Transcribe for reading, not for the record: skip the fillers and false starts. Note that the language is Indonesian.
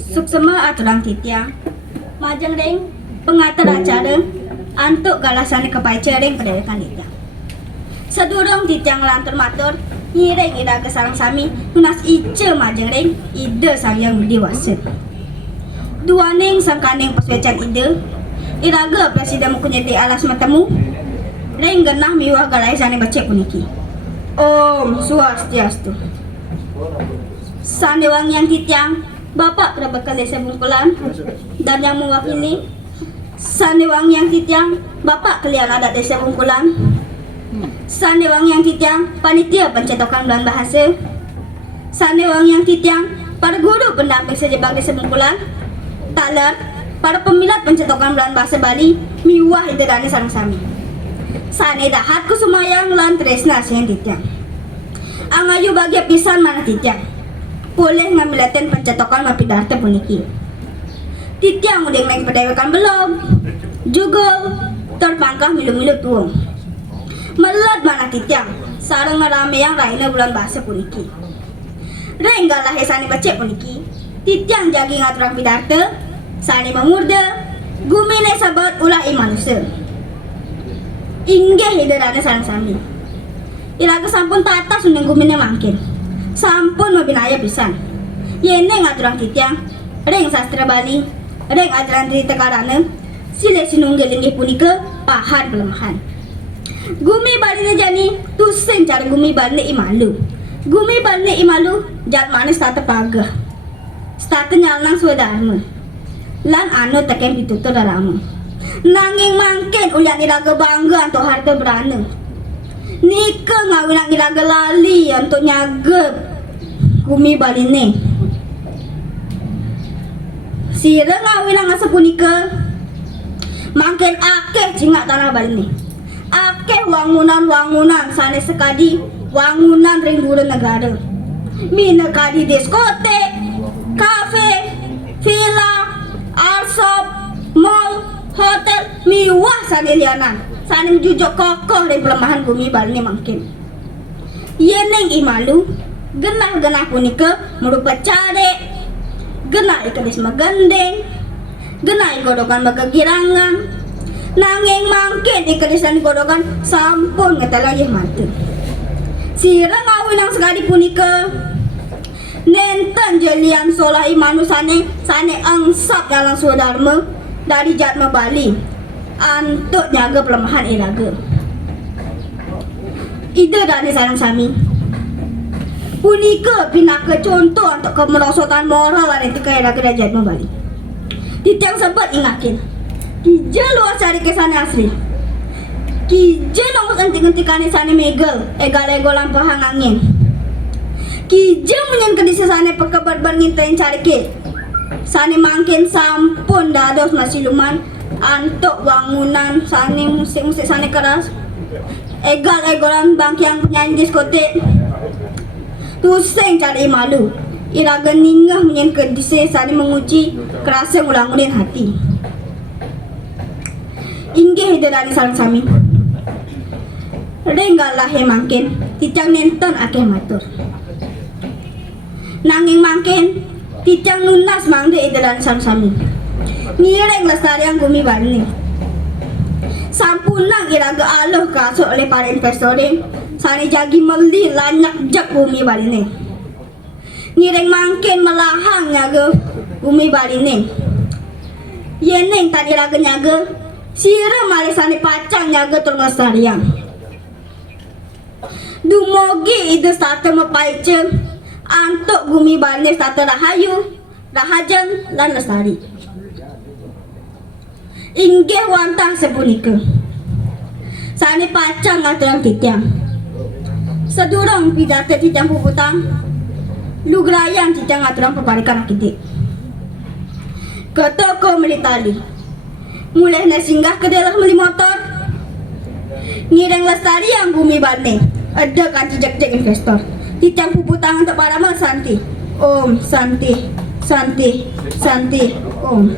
Suksema aturang titiang majeng deng pengatur acara antuk galasan kepaicah deng pendidikan titiang sedurung titiang lantur matur nyireng ida kesarang sami tunas ice majeng deng ide saryang dewasa dua neng sangkaneng peswecan ide iraga presiden mukunya di alas matamu deng genah miwah galai sani baca puniki Om Swastiastu. Sandiwang yang titiang Bapak Kerabat Desa Bungkulan dan yang mewakili Sandiwang yang titiang Bapak Kelian Adat Desa Bungkulan, Sandiwang yang titiang Panitia Pencetokan Bulan Bahasa, Sandiwang yang titiang para guru pendamping sejebak Desa Bungkulan, taler para pemilat pencetokan Bulan Bahasa Bali miwah iterani sareng sami. Sane dahat kusumayang lan tresna sing titiang. Angayu bagia pisan mana titiang. Boleh ngamilaten pencetokan mapidarta puniki. Titiang udah main pedawakan belum. Jugol terpangkah milu-milu tuong. Melat mana titiang. Sarang ngerame yang raina bulan bahasa puniki. Renggalah sani baca puniki. Titiang jagi ngaturang pidarta. Sani mengurda. Gumine sabat ulah imanusa. Inggih hiderane sareng sami. Iraga sampun tata sundeng gumine mangkin. Sampun mabinaya pisan. Yene ngaturang titiang, reng sastra Bali, reng ajaran cerita karana, sile sinunggil inggih punika pahar pelemahan. Gumi Bali jani tusen cara gumi Bali imalu. Gumi Bali imalu jat manis tata pagah. Stata nyalnang swadharma. Lan anu tekem pitutur darama. Nanging mangken ulian iraga bangga untuk harta berana. Nika ngawilang iraga lali untuk nyaga gumi Bali ni. Sira ngawilang asa punika mangken akeh cingak tanah Bali ni. Akeh wangunan-wangunan sanes sekadi wangunan ring bulan negara. Mina kadi diskotek, kafe, villa, arsop, mall, hotel miwah sanelianan sani jujok kokoh dari pelemahan bumi Bali ni mangkin. Yeneng imalu genah-genah punika merupa care genah ikadis magandeng genah igodokan magagirangan nanging mangkin ikadisan igodokan sampun ngetalagih mati. Sira ngawilang sekali punika nenten jelian solah imanu sane angsap yalang swadharma dari Jatma Bali antuk nyaga pelemahan iraga. Ide dani sareng sami. Punika pinaka contoh untuk kemerosotan moral dan etika iraga dari Jatma Bali. Titiang sempat ingatin. Kija luas cari kesana asli. Kija nongos entik-entikane sane megel, egal-ego lampahang angin. Kija menyen kedisi sane pekebar-bar ngintain cari ke. Sani mangkin sampun dados masiluman antuk wangunan sani musik-musik sani keras egal-egolan bangki yang penyanyi diskotek tuseng cari malu iraga ninggah menyen kedise sani menguji kerasa ngulang-ngulin hati inggih hiderani sareng sami renggalah mangkin titiang nenten akeh matur nanging mangkin titiang nunas mangde idalan sami ngireng lestariang gumi Bali sampunang iraga aloh kasut oleh para investor sani jagi meli lanyak jak gumi Bali ni ngireng mangkin melahang nyaga gumi Bali ni yeneng tadi iraga nyaga sira mali sani pacang nyaga tur lestariang dumogi ide starte mapaice antuk gumi Bali stata rahayu, rahajeng, lan lestari. Inggih wantah sepunika. Sani pacang ngaturan titiang. Sedurung pidata titiang puputang, lugrayan titiang ngaturan peparikan akidik. Ke toko meli tali. Mulai na singgah ke dalam meli motor. Ngireng lestari yang gumi Bali. Ada kan jejak-jejak investor. Titiang puputang untuk para mal santi. Om santi, santi, santi, om.